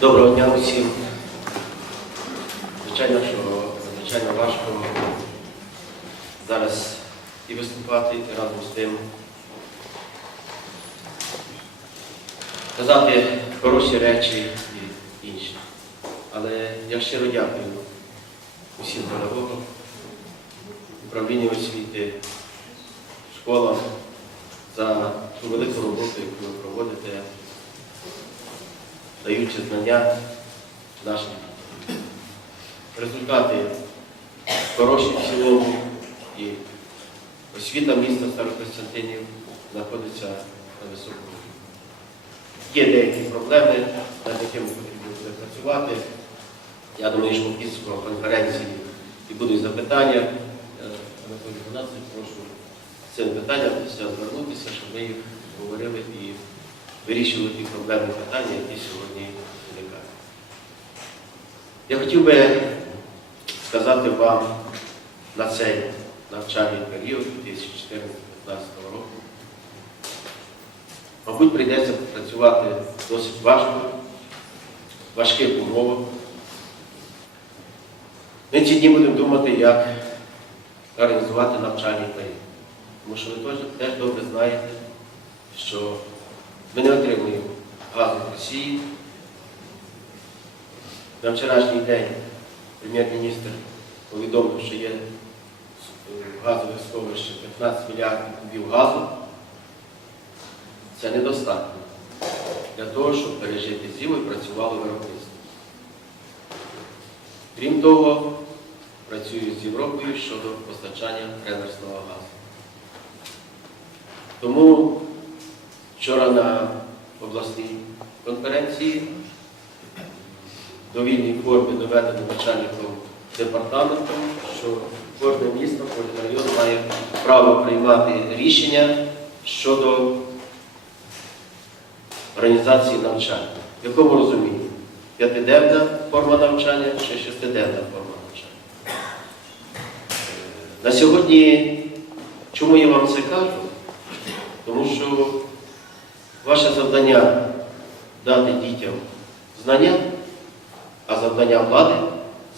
Доброго дня усім. Звичайно, що надзвичайно важко зараз і виступати, і разом з тим казати хороші речі і інші. Але я щиро дякую усім педагогам, управлінню освіти, школам за ту велику роботу, яку ви проводите даючи знання нашим. Результати хороші в цілому і освіта міста Старокостянтинів знаходиться на високому. Є деякі проблеми, над якими потрібно буде працювати. Я думаю, що після конференції і будуть запитання. Е, Анатолій Бонасович, прошу цим питанням звернутися, щоб ми їх говорили і вирішили ті проблемні питання, які сьогодні виникають. Я хотів би сказати вам на цей навчальний період 2014-2015 року. Мабуть, прийдеться працювати досить важко, важких умовах. Ми ці дні будемо думати, як організувати навчальний період. Тому що ви теж добре знаєте, що ми не отримуємо газу в Росії. На вчорашній день прем'єр-міністр повідомив, що є е, в газових 15 мільярдів кубів газу. Це недостатньо для того, щоб пережити зиму і працювало виробництво. Крім того, працюють з Європою щодо постачання реверсного газу. Тому Вчора на обласній конференції в довільній формі доведено начальником департаменту, що кожне місто, кожен район має право приймати рішення щодо організації навчання. В якому розумінні? П'ятиденна форма навчання чи шестиденна форма навчання. На сьогодні, чому я вам це кажу? Тому що Ваше завдання дати дітям знання, а завдання влади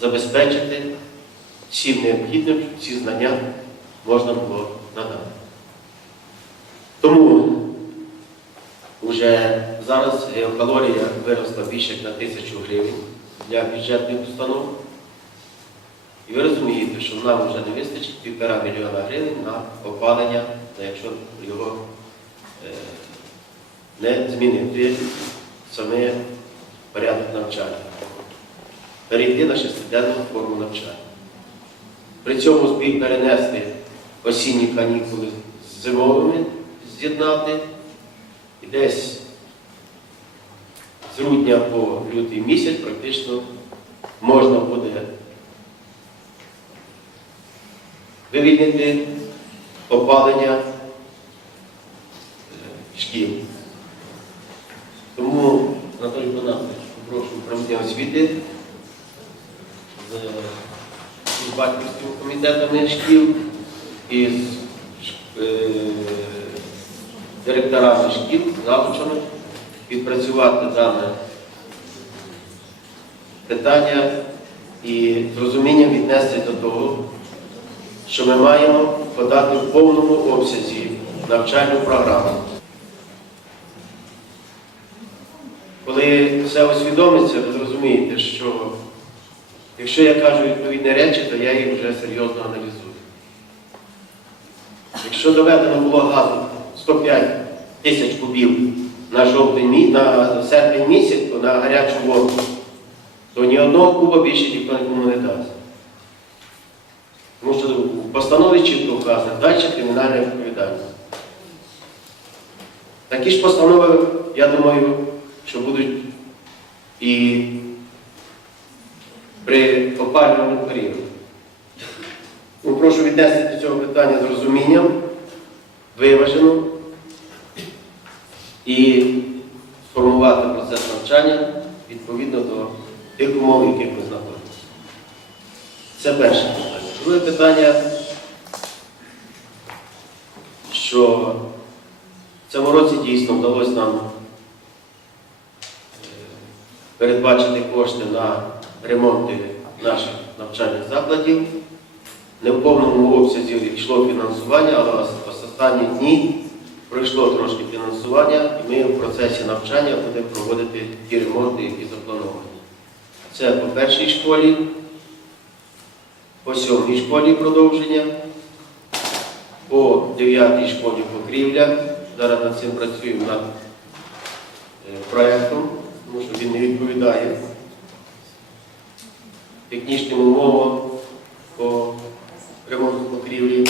забезпечити всім необхідним, щоб ці знання можна було надати. Тому вже зараз геокалорія виросла більше на тисячу гривень для бюджетних установ. І ви розумієте, що нам вже не вистачить півтора мільйона гривень на опалення, якщо його е, не змінити саме порядок навчання, перейти на шестиденну форму навчання. При цьому збіг перенести осінні канікули з зимовими, з'єднати і десь з грудня по лютий місяць практично можна буде вивільнити опалення е, шкіл. Тому, Анатолій Бонасович, прошу управління освіти з, з батьківським комітетами шкіл і з е, директорами шкіл, завучами відпрацювати дане питання і з розумінням віднести до того, що ми маємо подати в повному обсязі навчальну програму. Коли все усвідомиться, ви зрозумієте, що якщо я кажу відповідні речі, то я їх вже серйозно аналізую. Якщо доведено було газу 105 тисяч кубів на жовтий на серпень місяць, то на гарячу воду, то ні одного куба більше ніхто нікому не дасть. Тому що в постанові чітко вказано, далі кримінальна відповідальність. Такі ж постанови, я думаю, що будуть і при опалювальному періоді. Прошу віднести до цього питання з розумінням, виважено і сформувати процес навчання відповідно до тих умов, яких ми знаходимося. Це перше питання. Друге питання, що в цьому році дійсно вдалося нам передбачити кошти на ремонти наших навчальних закладів. Не в повному обсязі йшло фінансування, але ос- останні дні пройшло трошки фінансування, і ми в процесі навчання будемо проводити ті ремонти, які заплановані. Це по першій школі, по сьомій школі продовження, по дев'ятій школі покрівля. Зараз над цим працюємо над е, проєктом, тому що він не відповідає технічним умовам по ремонту покрівлі.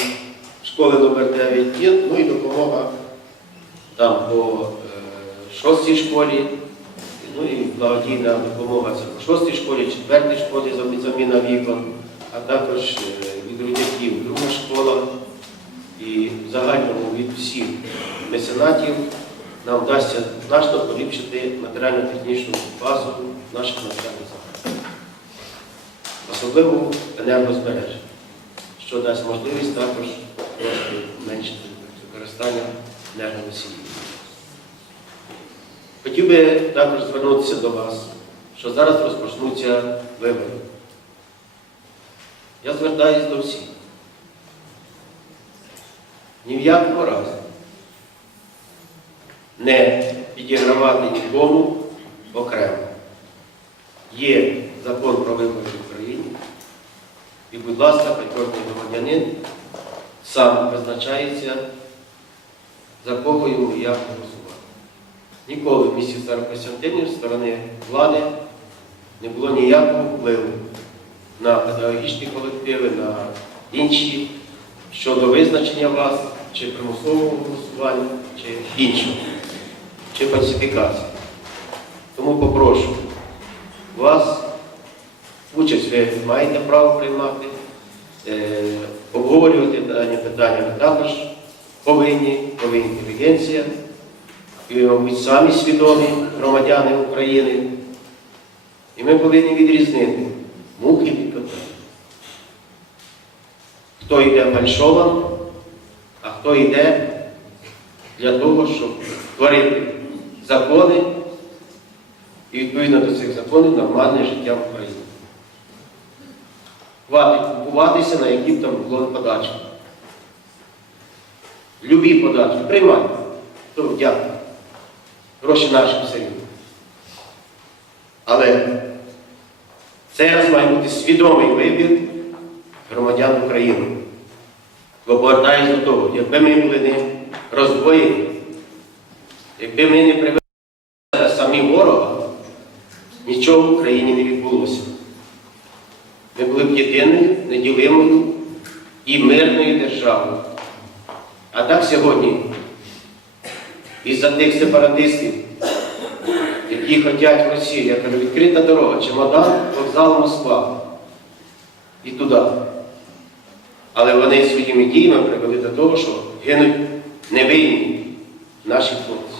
Школи номер 9 є, ну і допомога там по е, шостій школі, ну і благодійна допомога це по шостій школі, четвертій школі зам- заміна вікон, а також е, від рудяків друга школа і в загальному від всіх меценатів нам вдасться значно поліпшити матеріально-технічну базу наших навчальних закладів. Особливо енергозбереження, що дасть можливість також зменшити використання енергоносіїв. Хотів би також звернутися до вас, що зараз розпочнуться вибори. Я звертаюся до всіх. Ні в якому разі не підігравати нікому окремо. Є закон про вибори в Україні, і, будь ласка, кожен громадянин сам визначається, за кого йому і як голосувати. Ніколи в місті Старокостянтинів з сторони влади не було ніякого впливу на педагогічні колективи, на інші щодо визначення вас, чи примусового голосування, чи іншого, чи фальсифікації. Тому попрошу вас, участь ви маєте право приймати, е, обговорювати дані питання ви також повинні, повинні інтелігенція, і, мабуть, самі свідомі громадяни України. І ми повинні відрізнити мухи від кота. Хто йде фальшовано, а хто йде для того, щоб творити закони і відповідно до цих законів нормальне життя в Україні. Купуватися, на які б там було подачі. Любі подачі, приймайте. То дякую. Гроші наші все. Але це має бути свідомий вибір громадян України. Бо повертаюсь до того, якби ми були не роздвоєні, якби ми не привели самі ворога, нічого в Україні не відбулося. Ми були б єдиною, неділимою і мирною державою. А так сьогодні, із-за тих сепаратистів, які хочуть в Росію, я кажу, відкрита дорога, чемодан, вокзал Москва і туди. Але вони своїми діями привели до того, що гинуть невинні наші хлопці,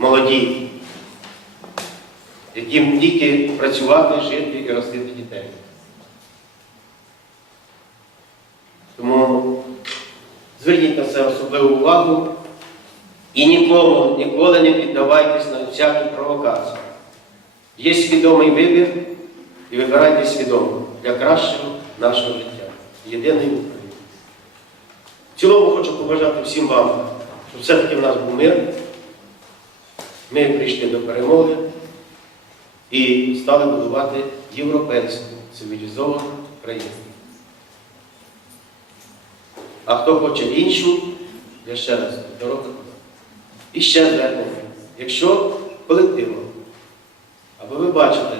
молоді, яким тільки працювати, жити і ростити дітей. Тому зверніть на це особливу увагу і нікому, ніколи не піддавайтесь на всякі провокації. Є свідомий вибір і вибирайте свідомо для кращого нашого життя. Єдиної України. В цілому хочу побажати всім вам, щоб все-таки в нас був мир. Ми прийшли до перемоги і стали будувати європейську цивілізовану країну. А хто хоче іншу, я ще раз дорога. І ще звернення. Якщо колективно, або ви бачите,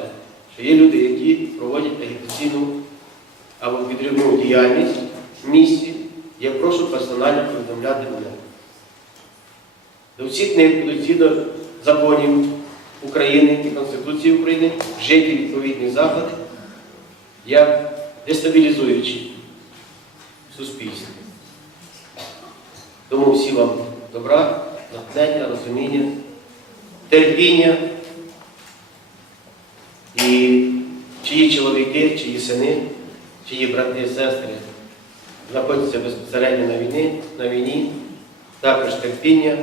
що є люди, які проводять агітаційну або підривну діяльність в місті, я прошу персонально повідомляти мене. До всіх них будуть згідно законів України і Конституції України вжиті відповідні заходи, як дестабілізуючі суспільство. Тому всі вам добра, натхнення, розуміння, терпіння і чиї чоловіки, чиї сини, чиї брати і сестри знаходяться безпосередньо на війні, на війні, також терпіння.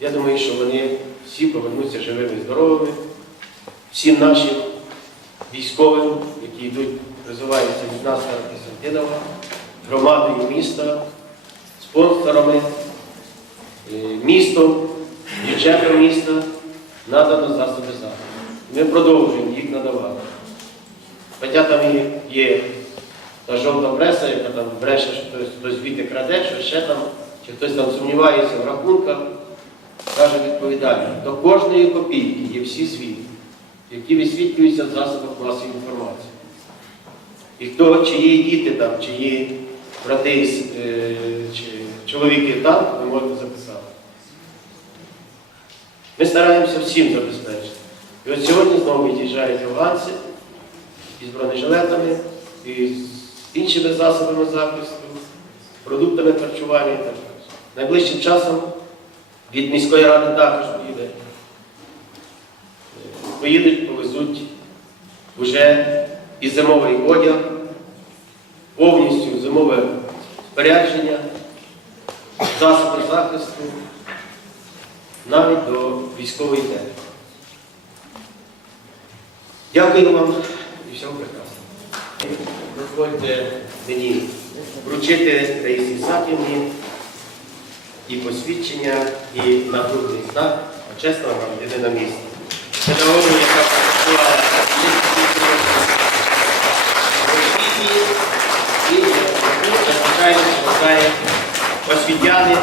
Я думаю, що вони всі повернуться живими і здоровими. всім нашим військовим, які йдуть, призиваються від нас на Костянтинова, громадою міста, спонсорами, е, містом, бюджетом міста надано засоби захисту. Ми продовжуємо їх надавати. Хоча там є та жовта преса, яка там бреше, що хтось, хтось звідти краде, що ще там, чи хтось там сумнівається в рахунках, каже відповідально, до кожної копійки є всі звіти, які висвітлюються в засобах масової інформації. І хто, чиї діти там, чиї брати, е, чи чоловіки там, ви можете записати. Ми стараємося всім забезпечити. І от сьогодні знову від'їжджають афганці із бронежилетами, і з іншими засобами захисту, продуктами харчування і так. Найближчим часом від міської ради також поїде. Е, Поїдуть, повезуть вже і зимовий одяг, повністю зимове спорядження, засоби захисту, навіть до військової техніки. Дякую вам і всього прекрасного. Дозвольте мені вручити Раїсі Саківні і посвідчення, і нагрудний знак почесного громадянина міста. Педагогу, яка працювала освіті і надзвичайно поважає освітяни.